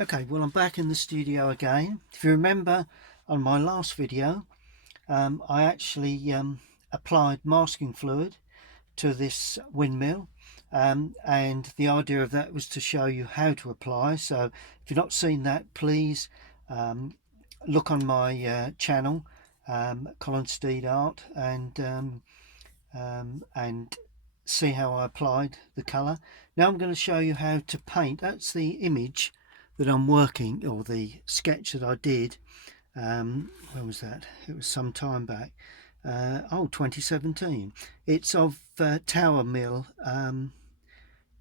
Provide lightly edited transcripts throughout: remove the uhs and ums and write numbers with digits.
Okay, well, I'm back in the studio again. If you remember on my last video, I actually applied masking fluid to this windmill, and the idea of that was to show you how to apply. So if you've not seen that, please look on my channel, Colinsteedart, and see how I applied the colour. Now I'm going to show you how to paint. That's the image that I'm working, or the sketch that I did. When was that? It was some time back. 2017. It's of Tower Mill,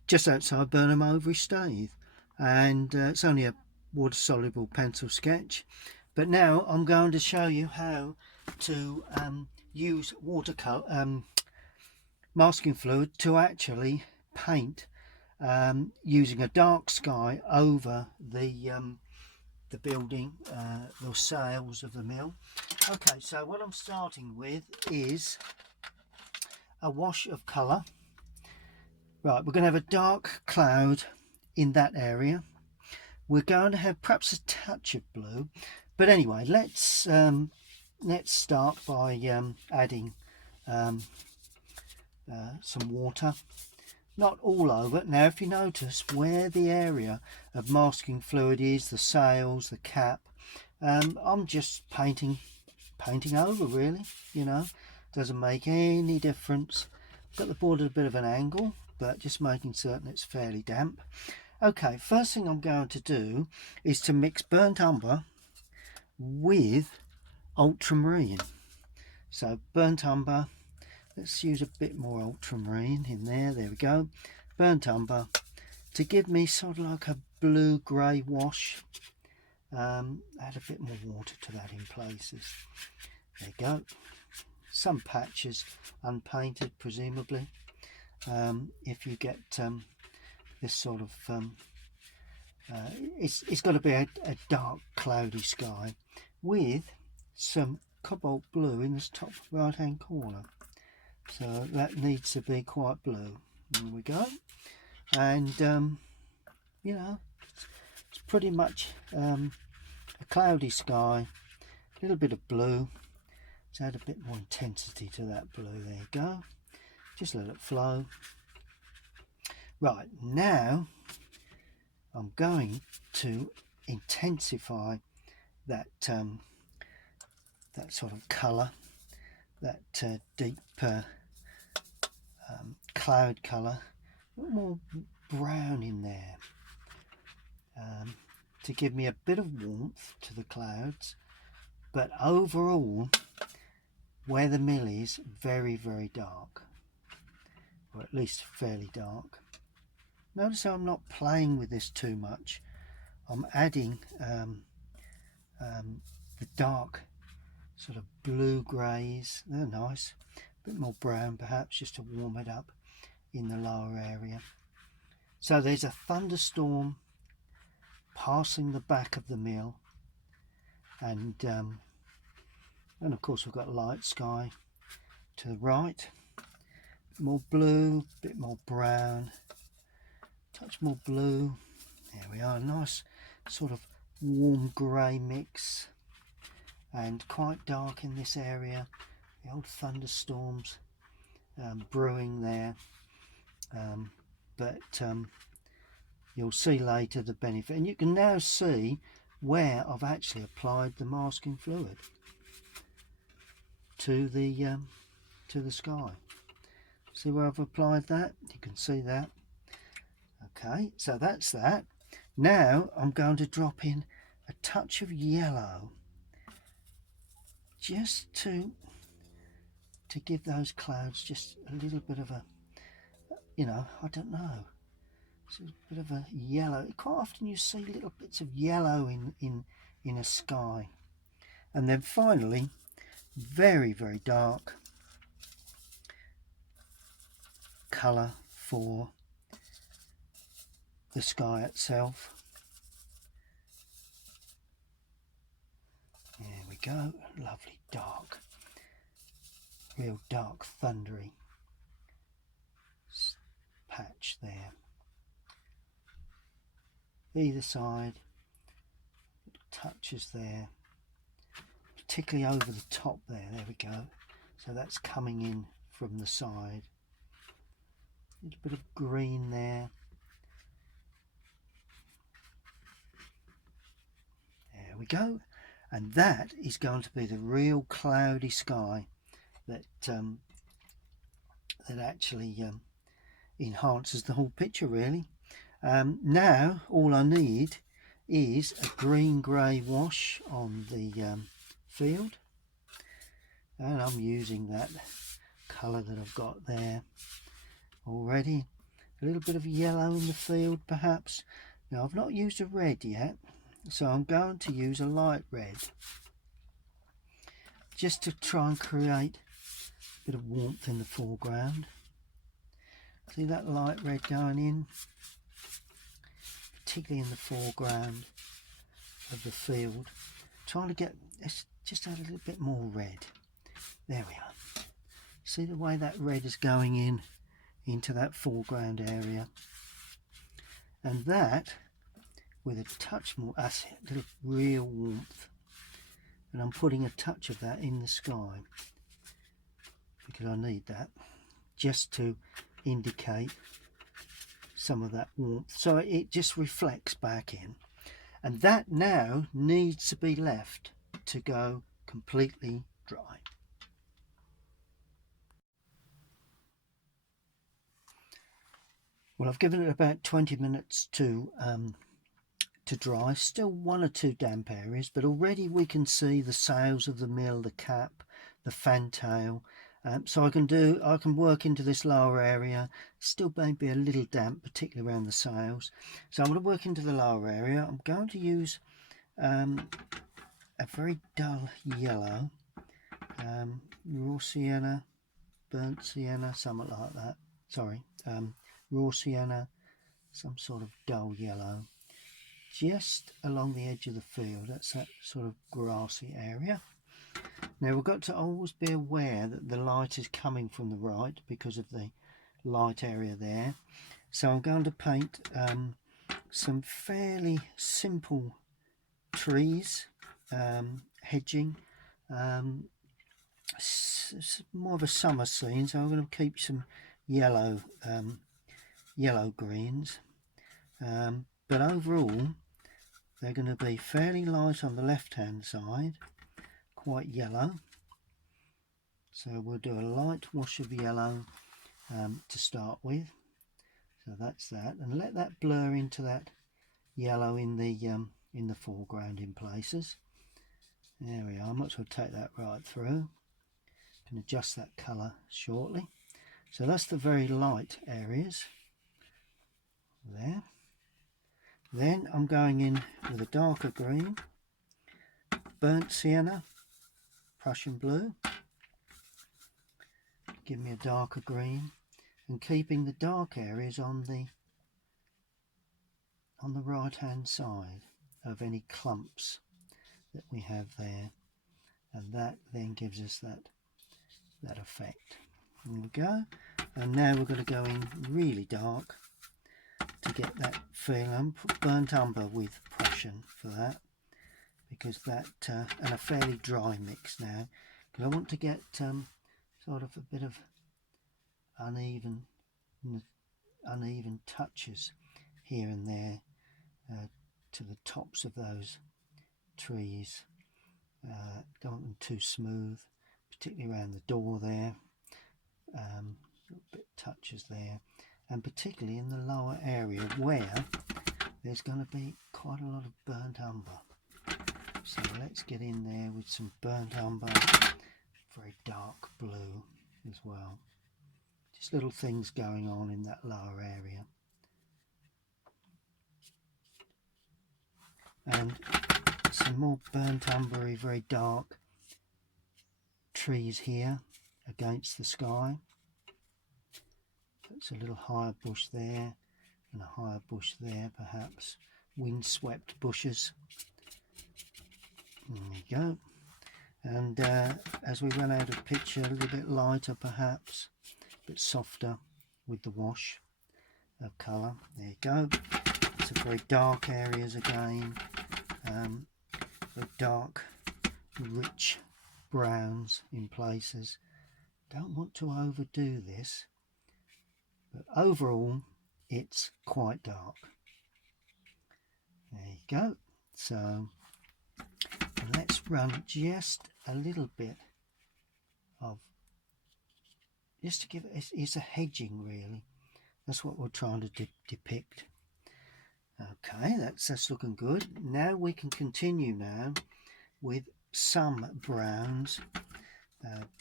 just outside Burnt Umber Staithe, and it's only a water soluble pencil sketch. But now I'm going to show you how to use watercolor masking fluid to actually paint, using a dark sky over the building, the sails of the mill. Okay, so what I'm starting with is a wash of colour. Right, we're going to have a dark cloud in that area. We're going to have perhaps a touch of blue, but anyway, let's start by adding some water. Not all over. Now, if you notice where the area of masking fluid is, the sails, the cap, I'm just painting over, really. You know, doesn't make any difference. Got the board at a bit of an angle, but just making certain it's fairly damp. Okay, first thing I'm going to do is to mix burnt umber with ultramarine. So burnt umber, let's use a bit more ultramarine in there. There we go. Burnt umber to give me sort of like a blue-grey wash. Add a bit more water to that in places. There you go. Some patches unpainted, presumably. If you get this sort of it's got to be a dark cloudy sky with some cobalt blue in the top right hand corner, so that needs to be quite blue. There we go. And you know, it's pretty much a cloudy sky, a little bit of blue. Let's add a bit more intensity to that blue. There you go. Just let it flow. Right, now I'm going to intensify that that sort of colour, that deep cloud colour, a little more brown in there, to give me a bit of warmth to the clouds. But overall, where the mill is, very dark, or at least fairly dark. Notice how I'm not playing with this too much. I'm adding the dark sort of blue greys. They're nice. A bit more brown perhaps, just to warm it up in the lower area. So there's a thunderstorm passing the back of the mill, and of course we've got light sky to the right. More blue, a bit more brown, touch more blue. There we are. Nice sort of warm grey mix, and quite dark in this area. The old thunderstorms brewing there, but you'll see later the benefit, and you can now see where I've actually applied the masking fluid to the sky. See where I've applied that? You can see that. Okay, so that's that. Now I'm going to drop in a touch of yellow, just to give those clouds just a little bit of a, you know, I don't know, it's a bit of a yellow. Quite often you see little bits of yellow in a sky. And then finally, very dark colour for the sky itself. There we go. Lovely dark, real dark thundery patch there. Either side, touches there, particularly over the top there. There we go. So that's coming in from the side. A little bit of green there. There we go. And that is going to be the real cloudy sky that that actually enhances the whole picture, really. Now all I need is a green-grey wash on the field, and I'm using that colour that I've got there already. A little bit of yellow in the field perhaps. Now I've not used a red yet, so I'm going to use a light red just to try and create a bit of warmth in the foreground. See that light red going in, particularly in the foreground of the field. Trying to get, let's just add a little bit more red. There we are. See the way that red is going in into that foreground area, and that with a touch more, that's it, a little real warmth. And I'm putting a touch of that in the sky because I need that just to indicate some of that warmth, so it just reflects back in. And that now needs to be left to go completely dry. Well, I've given it about 20 minutes to dry. Still one or two damp areas, but already we can see the sails of the mill, the cap, the fantail. So I can work into this lower area. Still maybe a little damp, particularly around the sails. So I'm going to work into the lower area. I'm going to use a very dull yellow, raw sienna, burnt sienna, something like that. Sorry, raw sienna, some sort of dull yellow, just along the edge of the field. That's that sort of grassy area. Now we've got to always be aware that the light is coming from the right because of the light area there. So I'm going to paint some fairly simple trees, hedging. It's more of a summer scene, so I'm going to keep some yellow greens, but overall they're going to be fairly light on the left hand side, quite yellow. So we'll do a light wash of yellow to start with. So that's that, and let that blur into that yellow in the foreground in places. There we are. I might as well take that right through. Can adjust that colour shortly. So that's the very light areas there. Then I'm going in with a darker green, burnt sienna, Prussian blue. Give me a darker green, and keeping the dark areas on the right hand side of any clumps that we have there, and that then gives us that effect. There we go. And now we're going to go in really dark to get that feel, and put burnt umber with Prussian for that, because that and a fairly dry mix now, because I want to get sort of a bit of uneven touches here and there to the tops of those trees. Don't want them too smooth, particularly around the door there. Little bit touches there, and particularly in the lower area where there's going to be quite a lot of burnt umber. So let's get in there with some burnt umber, very dark blue as well. Just little things going on in that lower area. And some more burnt umbery, very dark trees here against the sky. That's a little higher bush there, and a higher bush there, perhaps windswept bushes. There we go. And as we run out of picture, a little bit lighter perhaps, a bit softer with the wash of colour. There you go. Some very dark areas again. the dark, rich browns in places. Don't want to overdo this, but overall it's quite dark. There you go. So let's run just a little bit of, just to give it, it's a hedging really. That's what we're trying to depict. Okay, that's looking good. Now we can continue now with some browns,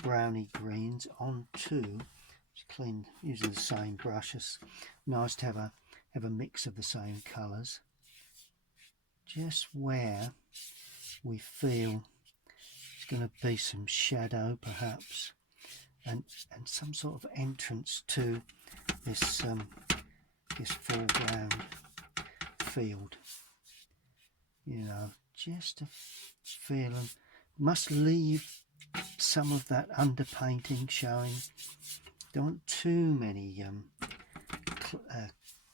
browny greens onto, just clean using the same brush. It's nice to have a mix of the same colours. Just where we feel there's going to be some shadow perhaps, and some sort of entrance to this this foreground field, you know, just a feeling. Must leave some of that underpainting showing. Don't want too many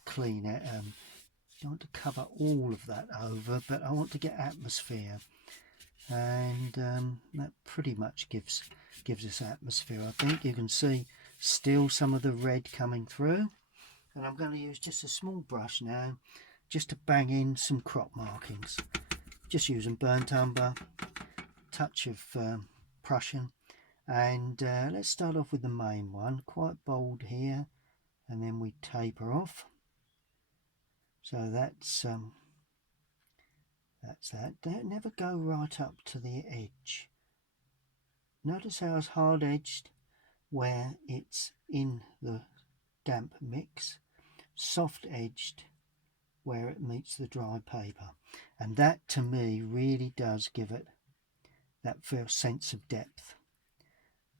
clean don't want to cover all of that over, but I want to get atmosphere, and that pretty much gives us atmosphere. I think you can see still some of the red coming through, and I'm going to use just a small brush now just to bang in some crop markings, just using Burnt Umber, touch of Prussian, and let's start off with the main one, quite bold here, and then we taper off. So that's that. Don't never go right up to the edge. Notice how it's hard edged where it's in the damp mix, soft edged where it meets the dry paper, and that to me really does give it that sense of depth.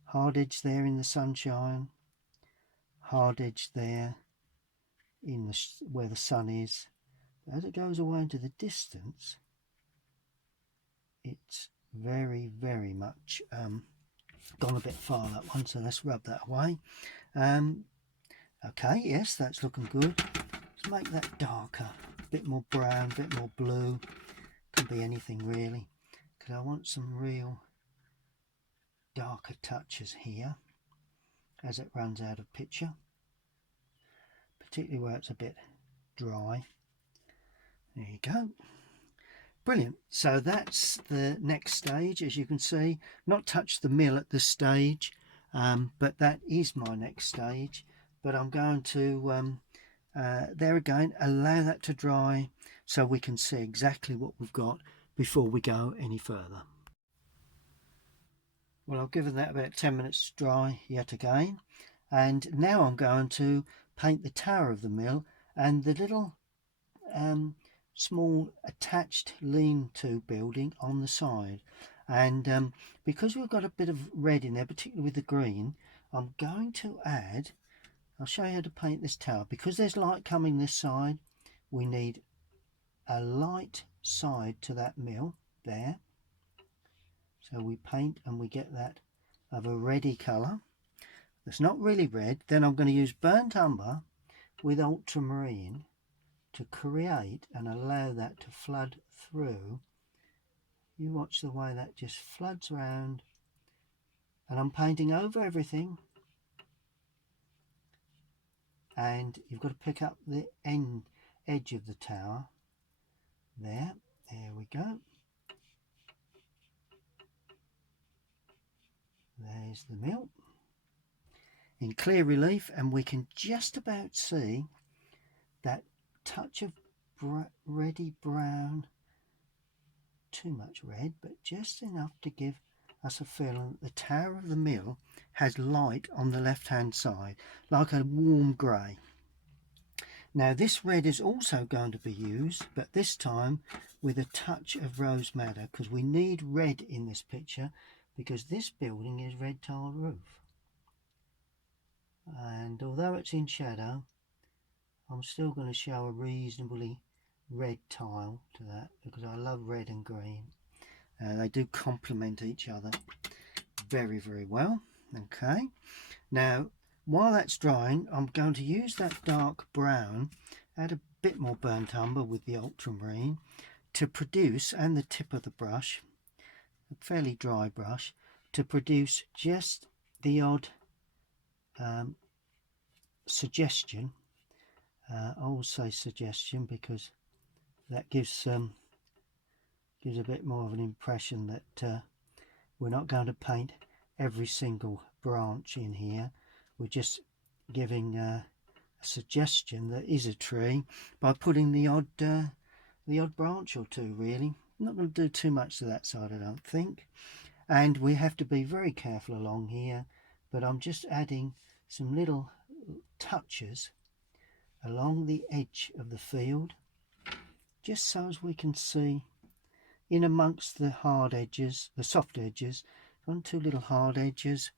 Hard edge there in the sunshine, hard edge there in the where the sun is. As it goes away into the distance, it's very much gone a bit far, that one, so let's rub that away. Okay, yes, that's looking good. Let's make that darker, a bit more brown, a bit more blue. Could be anything really, because I want some real darker touches here as it runs out of picture, particularly where it's a bit dry. There you go. Brilliant. So that's the next stage. As you can see, not touched the mill at this stage, but that is my next stage. But I'm going to there again allow that to dry so we can see exactly what we've got before we go any further. Well, I've given that about 10 minutes to dry yet again, and now I'm going to paint the tower of the mill and the little small attached lean-to building on the side. And because we've got a bit of red in there, particularly with the green, I'm going to add, I'll show you how to paint this tower. Because there's light coming this side, we need a light side to that mill there. So we paint and we get that of a reddy colour. It's not really red. Then I'm going to use Burnt Umber with Ultramarine to create and allow that to flood through. You watch the way that just floods around, and I'm painting over everything, and you've got to pick up the edge of the tower there we go. There's the mill in clear relief, and we can just about see that touch of reddy brown, too much red, but just enough to give us a feeling that the tower of the mill has light on the left hand side, like a warm grey. Now this red is also going to be used, but this time with a touch of rose madder, because we need red in this picture, because this building is red tile roof, and although it's in shadow, I'm still going to show a reasonably red tile to that, because I love red and green. They do complement each other very well. Okay, now while that's drying, I'm going to use that dark brown, add a bit more Burnt Umber with the Ultramarine, to produce, and the tip of the brush, a fairly dry brush, to produce just the odd suggestion. I will say suggestion because that gives a bit more of an impression that we're not going to paint every single branch in here. We're just giving a suggestion that is a tree by putting the odd branch or two. Really, I'm not going to do too much to that side, I don't think. And we have to be very careful along here, but I'm just adding some little touches along the edge of the field, just so as we can see in amongst the hard edges, the soft edges, 1 or 2 little hard edges,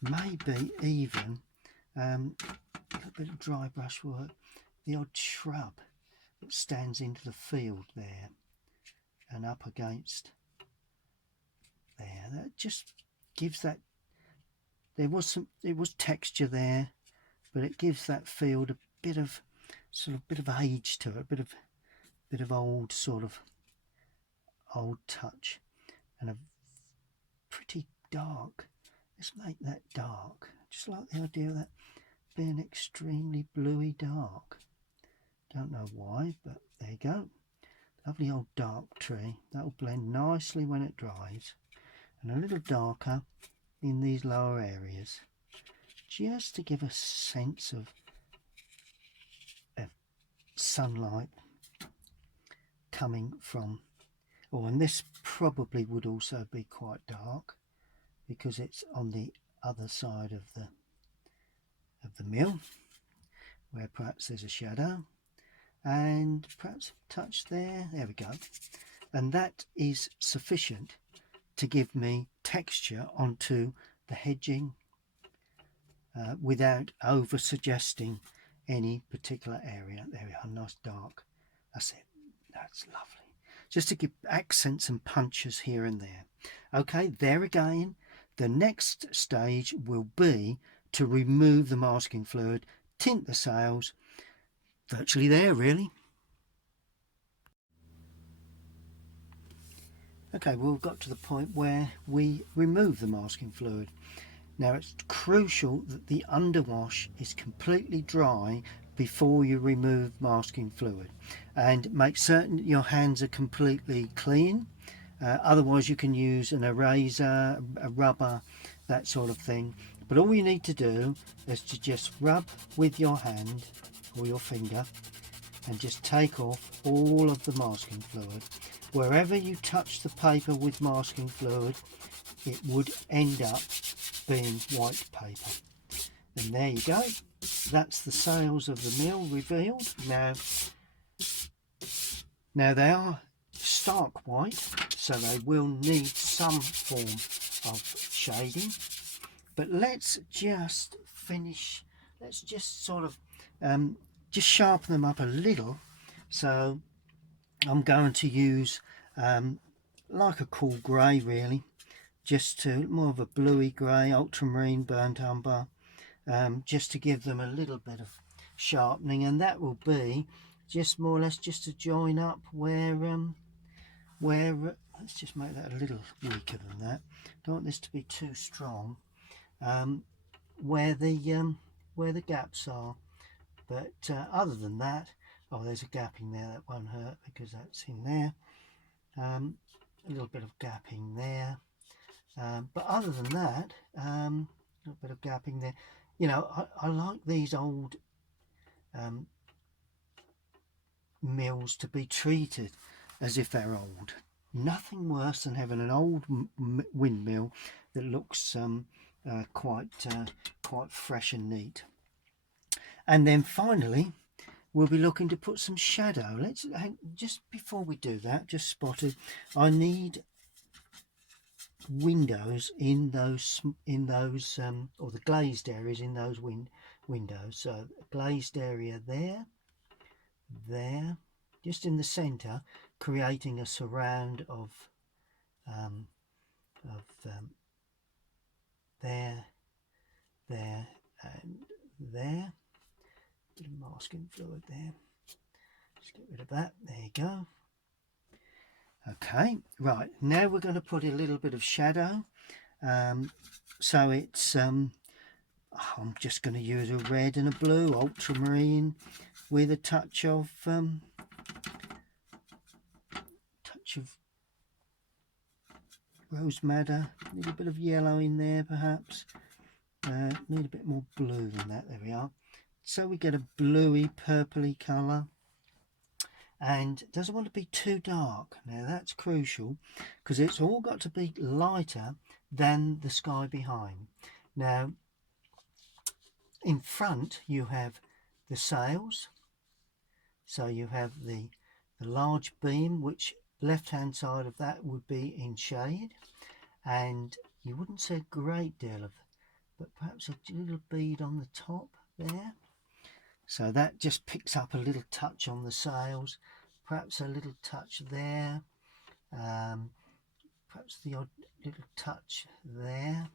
maybe even a little bit of dry brush work, the odd shrub that stands into the field there and up against there. That just gives that, it was texture there, but it gives that field a bit of age to it, a bit of old touch, and a pretty dark. Let's make that dark. Just like the idea of that being extremely bluey dark. Don't know why, but there you go. Lovely old dark tree. That'll blend nicely when it dries, and a little darker in these lower areas, just to give a sense of sunlight coming from. Oh, and this probably would also be quite dark because it's on the other side of the mill, where perhaps there's a shadow, and perhaps a touch there. There we go. And that is sufficient to give me texture onto the hedging without over suggesting any particular area. There we are, nice dark. That's it. That's lovely. Just to give accents and punches here and there. Okay, there again, the next stage will be to remove the masking fluid, tint the sails, virtually there really. Okay, well, we've got to the point where we remove the masking fluid. Now it's crucial that the underwash is completely dry before you remove masking fluid, and make certain your hands are completely clean. Otherwise you can use an eraser, a rubber, that sort of thing. But all you need to do is to just rub with your hand or your finger and just take off all of the masking fluid. Wherever you touch the paper with masking fluid, it would end up being white paper. And there you go. That's the sails of the mill revealed. Now they are stark white, so they will need some form of shading. But let's just finish, let's just sort of just sharpen them up a little. So I'm going to use like a cool grey really, just to more of a bluey grey, ultramarine, burnt umber, just to give them a little bit of sharpening, and that will be just more or less just to join up where let's just make that a little weaker than that. Don't want this to be too strong. Where the gaps are, but other than that, oh, there's a gapping there, that won't hurt because that's in there. A little bit of gapping there, but other than that, a little bit of gapping there. You know, I like these old mills to be treated as if they're old. Nothing worse than having an old windmill that looks quite fresh and neat. And then finally we'll be looking to put some shadow. Let's just before we do that, just spotted, I need windows in those or the glazed areas in those windows. So a glazed area there, just in the center, creating a surround of there, and there. Bit of masking fluid there. Just get rid of that. There you go. Okay, right, now we're going to put a little bit of shadow. So it's I'm just going to use a red and a blue ultramarine with a touch of rose madder, a little bit of yellow in there perhaps. Need a bit more blue than that. There we are. So we get a bluey purpley colour, and it doesn't want to be too dark. Now that's crucial because it's all got to be lighter than the sky behind. Now in front you have the sails, so you have the large beam, which left hand side of that would be in shade, and you wouldn't see a great deal of, but perhaps a little bead on the top there. So that just picks up a little touch on the sails, perhaps a little touch there, perhaps the odd little touch there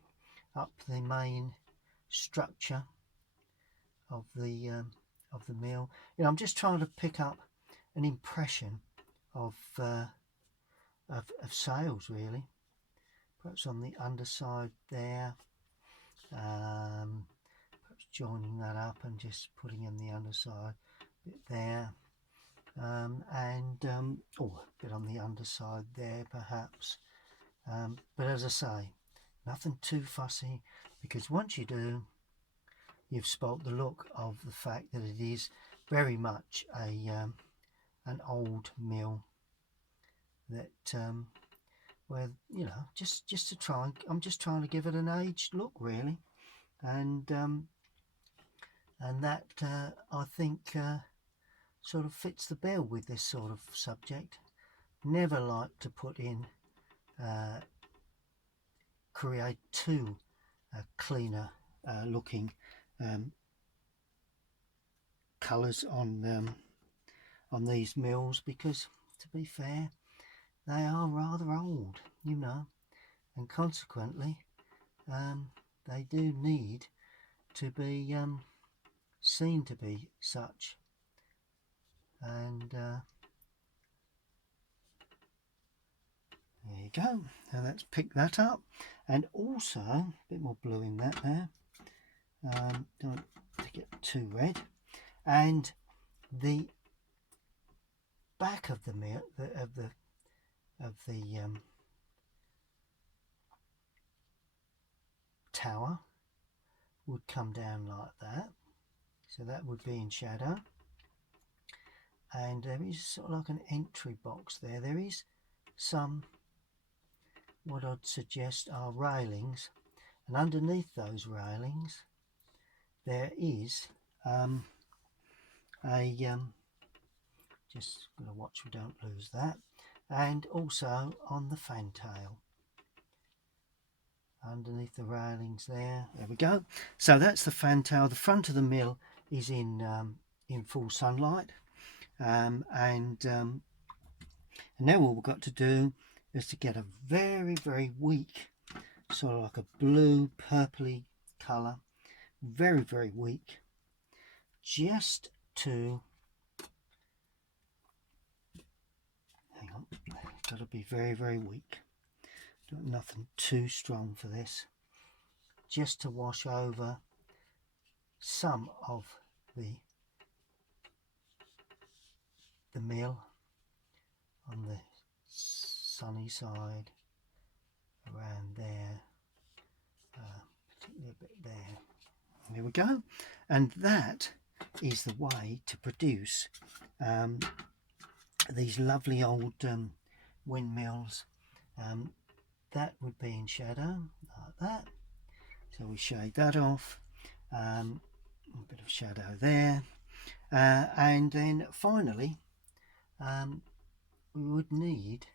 up the main structure of the mill. You know, I'm just trying to pick up an impression of sails really. Perhaps on the underside there, perhaps joining that up and just putting in the underside bit there, and oh, a bit on the underside there perhaps, but as I say, nothing too fussy, because once you do, you've spoilt the look of the fact that it is very much an old mill that where, you know, just to try, I'm just trying to give it an aged look really, and that I think sort of fits the bill with this sort of subject. Never like to put in create too cleaner looking colours on these mills, because to be fair, they are rather old, you know, and consequently they do need to be seen to be such. And there you go. Now let's pick that up, and also a bit more blue in that there. Don't want to get too red. And the back of the mirror of the tower would come down like that, so that would be in shadow. And there is sort of like an entry box there. There is some, what I'd suggest are railings, and underneath those railings there is just going to watch we don't lose that, and also on the fantail underneath the railings there we go. So that's the fantail. The front of the mill is in full sunlight, and now all we've got to do is to get a very, very weak, sort of like a blue purpley colour, very, very weak, just to, hang on, it's got to be very, very weak, nothing too strong for this, just to wash over some of the mill on the sunny side around there, particularly a bit there. There we go. And that is the way to produce these lovely old windmills. That would be in shadow like that, so we shade that off, a bit of shadow there, and then finally we would need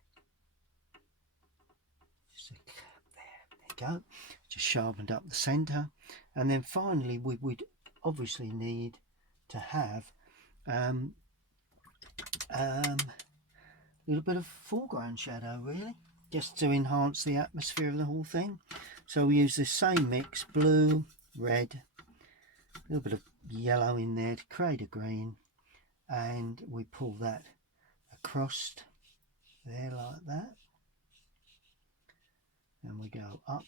just a cap there you go, just sharpened up the center, and then finally we would obviously need to have a little bit of foreground shadow really, just to enhance the atmosphere of the whole thing. So we use the same mix, blue, red, a little bit of yellow in there to create a green, and we pull that across there like that, and we go up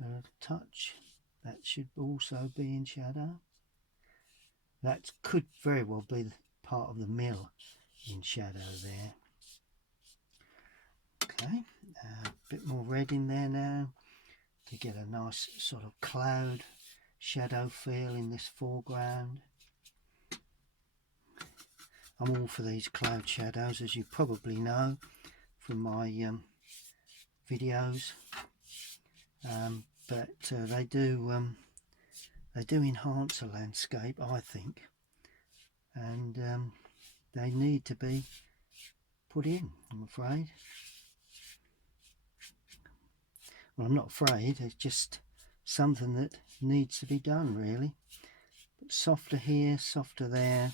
a touch. That should also be in shadow. That could very well be part of the mill in shadow there. Okay, a bit more red in there now to get a nice sort of cloud shadow feel in this foreground. I'm all for these cloud shadows, as you probably know from my videos, but they do enhance a landscape, I think, and they need to be put in, I'm afraid. Well, I'm not afraid, it's just something that needs to be done, really. But softer here, softer there,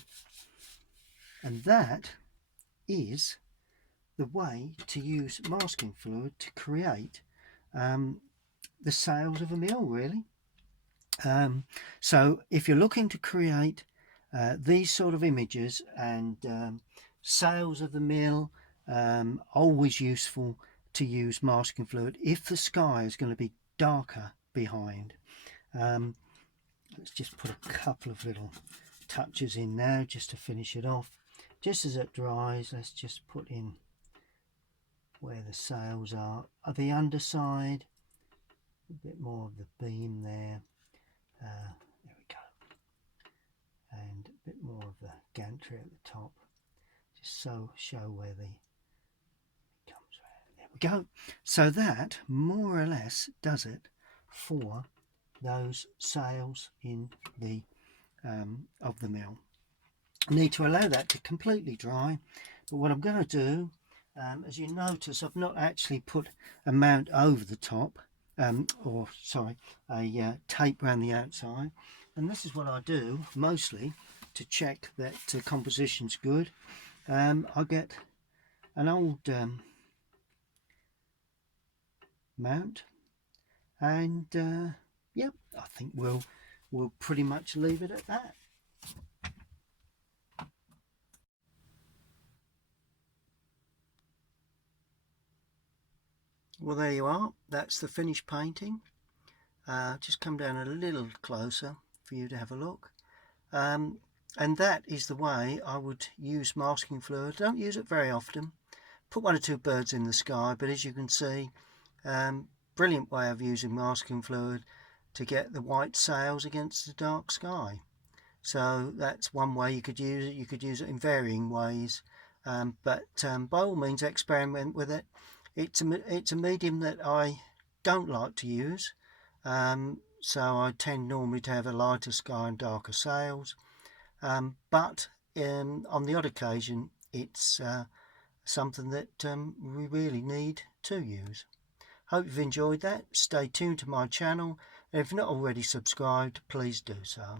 and that is the way to use masking fluid to create the sails of a mill, really. So if you're looking to create these sort of images and sails of the mill, always useful to use masking fluid if the sky is going to be darker behind. Let's just put a couple of little touches in now just to finish it off. Just as it dries, let's just put in where the sails are. The underside, a bit more of the beam there. There we go. And a bit more of the gantry at the top, just so show where the comes around. There we go. So that more or less does it for those sails in the of the mill. I need to allow that to completely dry, but what I'm going to do, as you notice, I've not actually put a mount over the top, or sorry, a tape around the outside, and this is what I do mostly to check that composition's good. I get an old mount, and yeah, I think we'll pretty much leave it at that. Well, there you are. That's the finished painting. Just come down a little closer for you to have a look. And that is the way I would use masking fluid. Don't use it very often. Put one or two birds in the sky, but as you can see, brilliant way of using masking fluid to get the white sails against the dark sky. So that's one way you could use it. You could use it in varying ways, but by all means experiment with it. It's a medium that I don't like to use, so I tend normally to have a lighter sky and darker sails, but on the odd occasion it's something that we really need to use. Hope you've enjoyed that. Stay tuned to my channel, and if not already subscribed, please do so.